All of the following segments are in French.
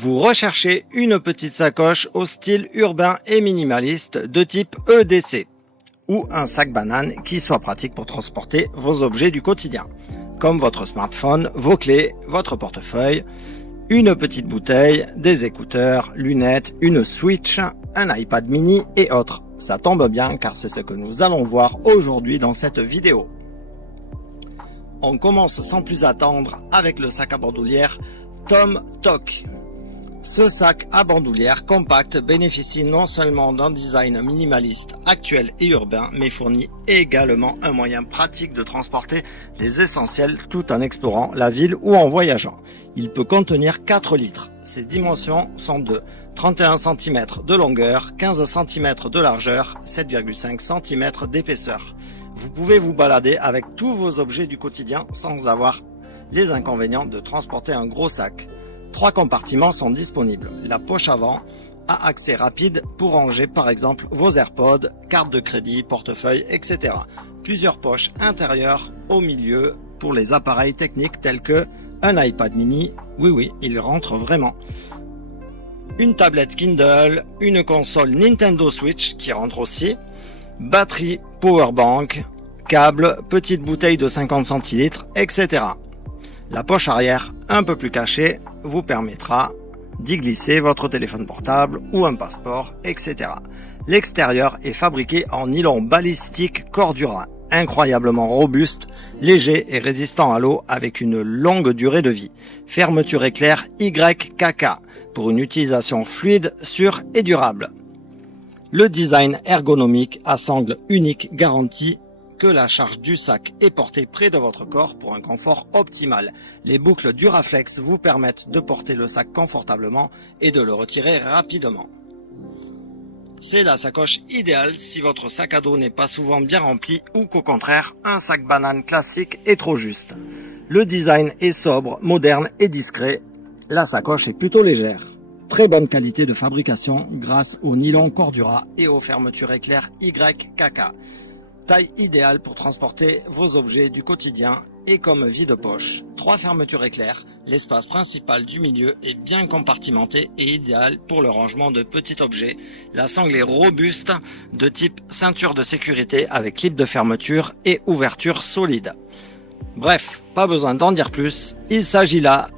Vous recherchez une petite sacoche au style urbain et minimaliste de type EDC ou un sac banane qui soit pratique pour transporter vos objets du quotidien, comme votre smartphone, vos clés, votre portefeuille, une petite bouteille, des écouteurs, lunettes, une Switch, un iPad mini et autres. Ça tombe bien car c'est ce que nous allons voir aujourd'hui dans cette vidéo. On commence sans plus attendre avec le sac à bandoulière Tom Tok. Ce sac à bandoulière compact bénéficie non seulement d'un design minimaliste actuel et urbain, mais fournit également un moyen pratique de transporter les essentiels tout en explorant la ville ou en voyageant. Il peut contenir 4 litres. Ses dimensions sont de 31 cm de longueur, 15 cm de largeur, 7,5 cm d'épaisseur. Vous pouvez vous balader avec tous vos objets du quotidien sans avoir les inconvénients de transporter un gros sac. 3 compartiments sont disponibles. La poche avant a accès rapide pour ranger par exemple vos AirPods, cartes de crédit, portefeuille, etc. Plusieurs poches intérieures au milieu pour les appareils techniques tels que un iPad mini, oui, il rentre vraiment. Une tablette Kindle, une console Nintendo Switch qui rentre aussi, batterie, powerbank, câble, petite bouteille de 50 centilitres, etc. La poche arrière, un peu plus cachée, vous permettra d'y glisser votre téléphone portable ou un passeport, etc. L'extérieur est fabriqué en nylon balistique Cordura, incroyablement robuste, léger et résistant à l'eau avec une longue durée de vie. Fermeture éclair YKK pour une utilisation fluide, sûre et durable. Le design ergonomique à sangle unique garantit que la charge du sac est portée près de votre corps pour un confort optimal. Les boucles Duraflex vous permettent de porter le sac confortablement et de le retirer rapidement. C'est la sacoche idéale si votre sac à dos n'est pas souvent bien rempli ou qu'au contraire, un sac banane classique est trop juste. Le design est sobre, moderne et discret. La sacoche est plutôt légère. Très bonne qualité de fabrication grâce au nylon Cordura et aux fermetures éclair YKK. Taille idéale pour transporter vos objets du quotidien et comme vide-poche. 3 fermetures éclair, l'espace principal du milieu est bien compartimenté et idéal pour le rangement de petits objets. La sangle est robuste de type ceinture de sécurité avec clip de fermeture et ouverture solide. Bref, pas besoin d'en dire plus, il s'agit là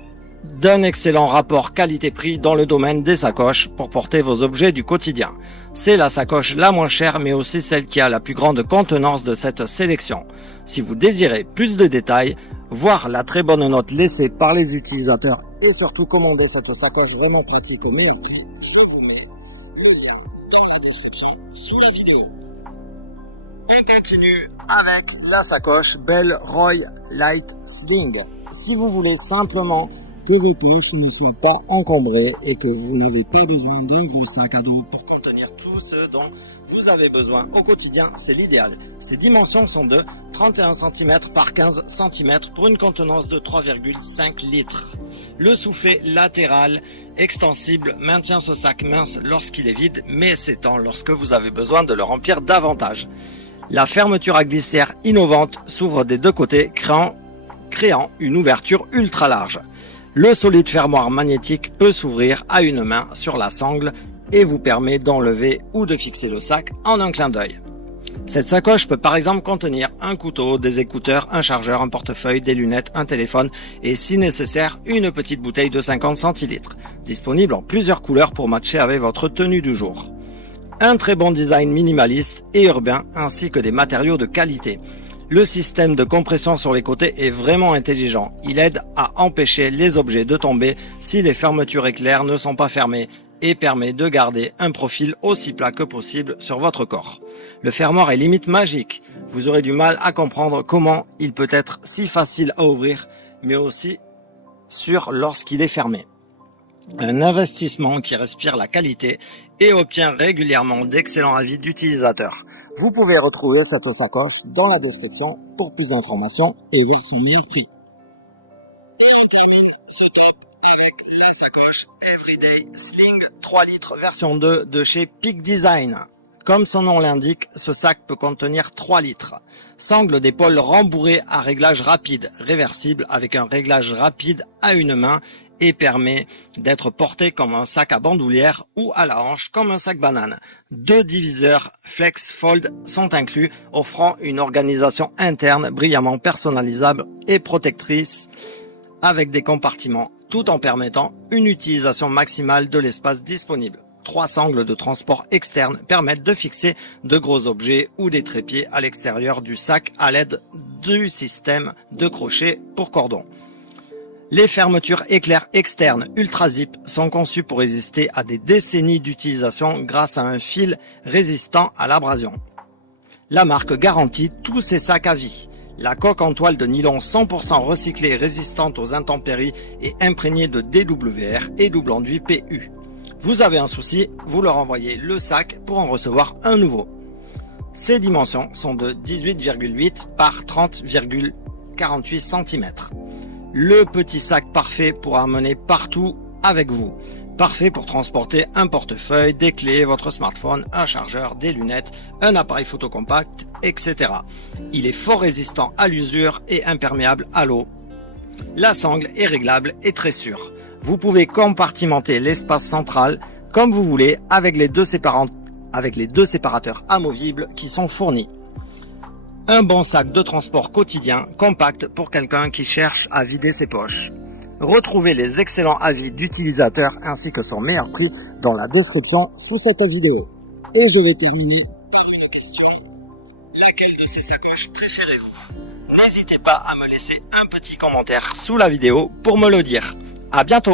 d'un excellent rapport qualité-prix dans le domaine des sacoches pour porter vos objets du quotidien. C'est la sacoche la moins chère mais aussi celle qui a la plus grande contenance de cette sélection. Si vous désirez plus de détails, voir la très bonne note laissée par les utilisateurs et surtout commander cette sacoche vraiment pratique au meilleur prix, je vous mets le lien dans la description sous la vidéo. On continue avec la sacoche Bell Roy Light Sling. Si vous voulez simplement que vos poches ne soient pas encombrées et que vous n'avez pas besoin d'un gros sac à dos pour contenir tout ce dont vous avez besoin au quotidien, c'est l'idéal. Ses dimensions sont de 31 cm par 15 cm pour une contenance de 3,5 litres. Le soufflet latéral extensible maintient ce sac mince lorsqu'il est vide, mais s'étend lorsque vous avez besoin de le remplir davantage. La fermeture à glissière innovante s'ouvre des deux côtés, créant une ouverture ultra large. Le solide fermoir magnétique peut s'ouvrir à une main sur la sangle et vous permet d'enlever ou de fixer le sac en un clin d'œil. Cette sacoche peut par exemple contenir un couteau, des écouteurs, un chargeur, un portefeuille, des lunettes, un téléphone et si nécessaire une petite bouteille de 50 centilitres. Disponible en plusieurs couleurs pour matcher avec votre tenue du jour. Un très bon design minimaliste et urbain ainsi que des matériaux de qualité. Le système de compression sur les côtés est vraiment intelligent. Il aide à empêcher les objets de tomber si les fermetures éclair ne sont pas fermées et permet de garder un profil aussi plat que possible sur votre corps. Le fermoir est limite magique. Vous aurez du mal à comprendre comment il peut être si facile à ouvrir, mais aussi sûr lorsqu'il est fermé. Un investissement qui respire la qualité et obtient régulièrement d'excellents avis d'utilisateurs. Vous pouvez retrouver cette sacoche dans la description pour plus d'informations et voir son meilleur prix. Et on termine ce top avec la sacoche Everyday Sling 3 litres version 2 de chez Peak Design. Comme son nom l'indique, ce sac peut contenir 3 litres. Sangle d'épaule rembourrée à réglage rapide, réversible avec un réglage rapide à une main et permet d'être porté comme un sac à bandoulière ou à la hanche comme un sac banane. 2 diviseurs Flex Fold sont inclus, offrant une organisation interne brillamment personnalisable et protectrice avec des compartiments, tout en permettant une utilisation maximale de l'espace disponible. 3 sangles de transport externes permettent de fixer de gros objets ou des trépieds à l'extérieur du sac à l'aide du système de crochet pour cordon. Les fermetures éclair externes Ultra Zip sont conçues pour résister à des décennies d'utilisation grâce à un fil résistant à l'abrasion. La marque garantit tous ses sacs à vie. La coque en toile de nylon 100% recyclée, résistante aux intempéries et imprégnée de DWR et double enduit PU. Vous avez un souci, vous leur envoyez le sac pour en recevoir un nouveau. Ses dimensions sont de 18,8 par 30,48 cm. Le petit sac parfait pour emmener partout avec vous. Parfait pour transporter un portefeuille, des clés, votre smartphone, un chargeur, des lunettes, un appareil photo compact, etc. Il est fort résistant à l'usure et imperméable à l'eau. La sangle est réglable et très sûre. Vous pouvez compartimenter l'espace central comme vous voulez avec les deux séparateurs amovibles qui sont fournis. Un bon sac de transport quotidien, compact pour quelqu'un qui cherche à vider ses poches. Retrouvez les excellents avis d'utilisateurs ainsi que son meilleur prix dans la description sous cette vidéo. Et je vais terminer par une question. Laquelle de ces sacoches préférez-vous? N'hésitez pas à me laisser un petit commentaire sous la vidéo pour me le dire. À bientôt!